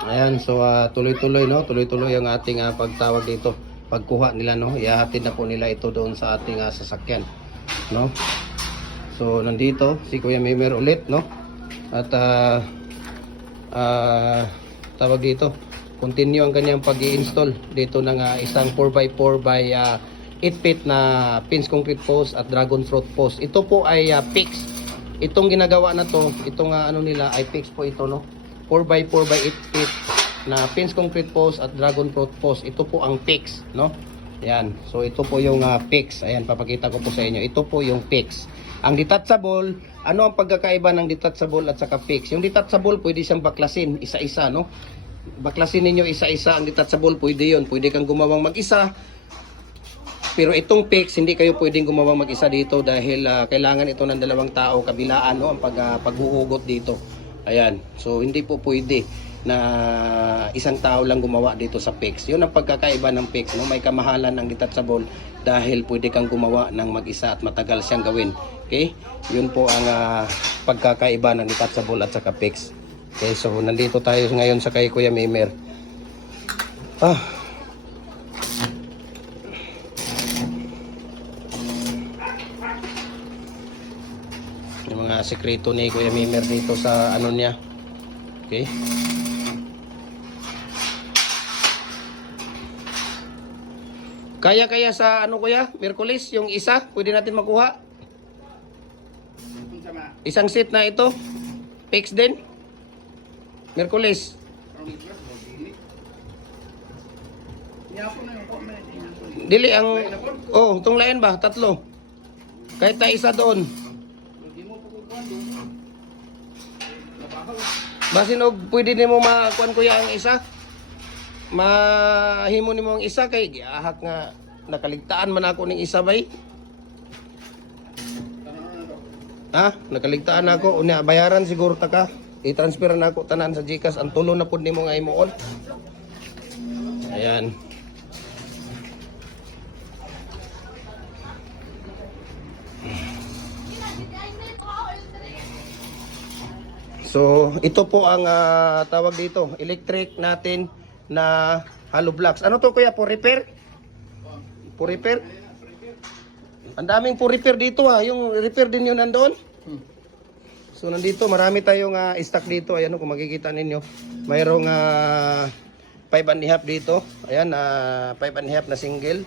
Ayan, so ah, tuloy-tuloy no, tuloy-tuloy ang ating ah, pagtawag dito. Pagkuha nila no, ihahatid na po nila ito doon sa ating ah, sasakyan, no. So nandito si Kuya Mimer ulit no. At ah ah, tawag dito, continue ang kanyang pag-i-install dito ng ah, isang 4x4 by ah, 8 feet na pins concrete post at dragon fruit post. Ito po ay ah, fixed. Itong ginagawa na to, itong ah, ano nila ay fixed po ito no. 4x4 by 8 feet na pins concrete post at dragon fruit post. Ito po ang fix, no? Yan. So ito po yung uh, fix. Ayan, papakita ko po sa inyo. Ito po yung fix. Ang detachable, ano ang pagkakaiba ng detachable at saka fix? Yung detachable, pwede siyang baklasin isa-isa, no? Baklasin ninyo isa-isa ang detachable, pwede yon Pwede kang gumawang mag-isa. Pero itong fix, hindi kayo pwedeng gumawang mag-isa dito dahil ah, kailangan ito ng dalawang tao kabilaan no ang pag ah, paghuhugot dito. Ayan. So hindi po pwede na isang tao lang gumawa dito sa fix. 'Yun ang pagkakaiba ng fix, no? May kamahalan ng detachable dahil pwede kang gumawa ng mag-isa at matagal siyang gawin. Okay? 'Yun po ang ah, pagkakaiba ng detachable at saka fix. Okay, so nandito tayo ngayon sa kay Kuya Mimer. Ah, yung mga sekreto ni Kuya Mimer dito sa ano niya. Okay? Kaya kaya sa ano kuya, Merkulis, yung isa, pwede natin makuha? Isang seat na ito, fix din? Merkulis. Dili ang, oh, itong lain ba? Tatlo. Kahit na isa doon. Basin og pwede nimo makuan kuya ang isa. Mahimo nimo ang isa kay giahak nga nakaligtaan man ako ning isa bay. Ha? Nakaligtaan ako unya bayaran siguro ta ka. I-transfer na ako tanan sa GCash ang tulo na pud nimo nga imuon. Ayan. So, ito po ang ah, tawag dito, electric natin na hollow blocks. Ano to kuya, po repair? Po repair? Ang daming po repair dito ha, yung repair din yun nandoon. So nandito, marami tayong ah, stock dito. Ayan oh, kung makikita ninyo, mayroong uh, 5 and a half dito. Ayan, uh, 5 and a half na single.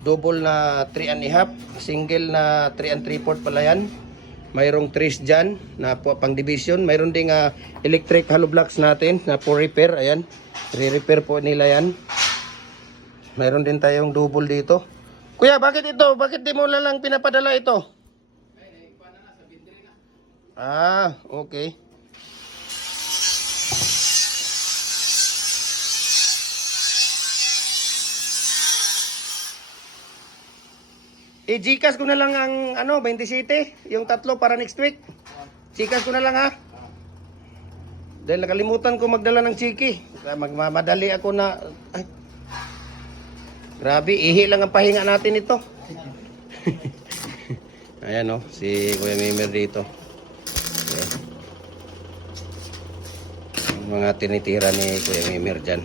Double na 3 and a half. Single na 3 and 3 fourth pala yan. Mayroong trace dyan na po, pang division. Mayroon ding ah, electric hollow blocks natin na for repair. Ayan. Re-repair po nila yan. Mayroon din tayong double dito. Kuya, bakit ito? Bakit di mo na lang pinapadala ito? Ah, okay. I-Gcash ko na lang ang ano, 27, yung tatlo para next week. Gcash ko na lang ha. Dahil nakalimutan ko magdala ng chiki. Magmamadali ako na ay. Grabe, ihi lang ang pahinga natin ito. Ayan oh, si Kuya Mimer dito. Yung mga tinitira ni Kuya Mimer dyan.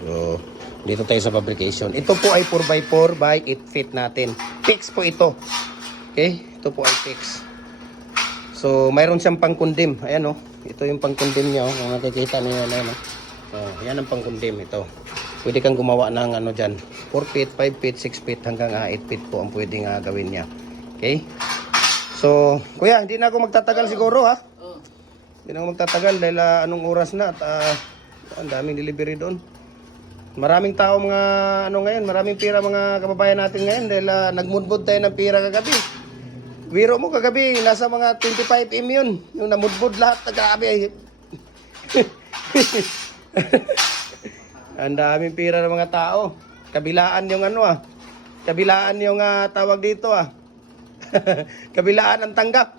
So, dito tayo sa fabrication. Ito po ay 4x4 by 8 feet natin. Fix po ito. Okay? Ito po ay fix. So, mayroon siyang pangkundim. Ayan oh. Ito yung pangkundim niya oh. Kung nakikita niyo na yan oh. Oh, yan ang pangkundim ito. Pwede kang gumawa ng ano dyan. 4 feet, 5 feet, 6 feet hanggang ah, 8 feet po ang pwedeng ah, gawin niya. Okay? So, kuya, hindi na ako magtatagal siguro ha. Hindi na ako magtatagal dahil ah, anong oras na at ah, ang daming delivery doon. Maraming tao mga ano ngayon, maraming pira mga kababayan natin ngayon dahil uh, nagmudmud tayo ng pira kagabi. Biro mo kagabi, nasa mga 25 M yun. Yung namudmud lahat, ay. Ang daming pira ng mga tao. Kabilaan yung ano ah. Kabilaan yung ah, tawag dito ah. Kabilaan ang tanggap.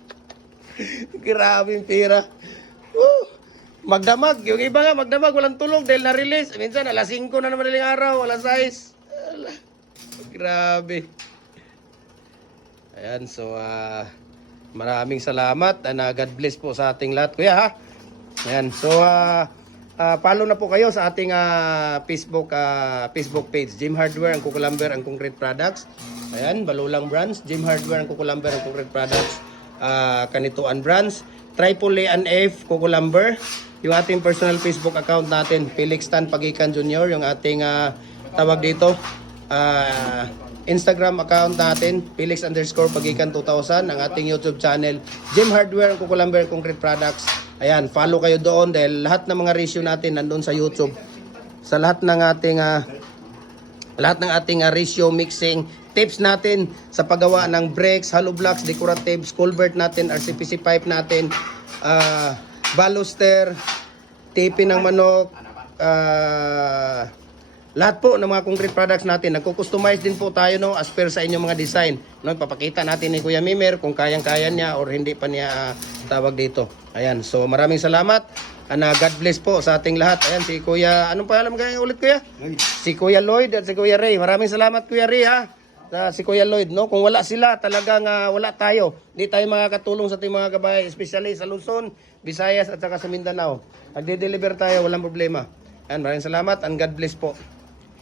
Grabe pira. Woo! Magdamag. Yung iba nga, magdamag. Walang tulog dahil na-release. Minsan, alas 5 na naman ng araw. Alas 6. Ala, Grabe. Ayan, so, ah, maraming salamat. And ah, God bless po sa ating lahat. Kuya, ha? Ayan. So, ah, ah, follow na po kayo sa ating ah, Facebook ah, Facebook page. Jim Hardware, ang Kukulamber, ang Concrete Products. Ayan, Balulang Brands. Jim Hardware, ang Kukulamber, ang Concrete Products. Ah, Kanituan Brands. Triple A and F, Kukulamber. Yung ating personal Facebook account natin, Felix Tan Pagikan Jr. Yung ating ah, tawag dito, ah, Instagram account natin, Felix underscore Pagikan 2000. Ang ating YouTube channel, Jim Hardware, Kukulamber, Concrete Products. Ayan, follow kayo doon dahil lahat ng mga ratio natin nandun sa YouTube. Sa lahat ng ating ah, lahat ng ating ah, ratio mixing tips natin sa paggawa ng brakes, hollow blocks, decoratives, culvert natin, RCPC pipe natin, ah baluster, tipi ng manok, ah lahat po ng mga concrete products natin, nagko-customize din po tayo no as per sa inyong mga design. No, papakita natin ni Kuya Mimer kung kayang-kaya niya or hindi pa niya ah, tawag dito. Ayan, so maraming salamat. And ah, God bless po sa ating lahat. Ayan, si Kuya, anong pangalan mo ulit Kuya? Si Kuya Lloyd at si Kuya Ray. Maraming salamat Kuya Ray ha. Sa si Kuya Lloyd, no? Kung wala sila, talagang ah, wala tayo. Hindi tayo makakatulong sa ating mga kabay, especially sa Luzon, Visayas at saka sa Mindanao. Nagde-deliver tayo, walang problema. Ayan, maraming salamat and God bless po.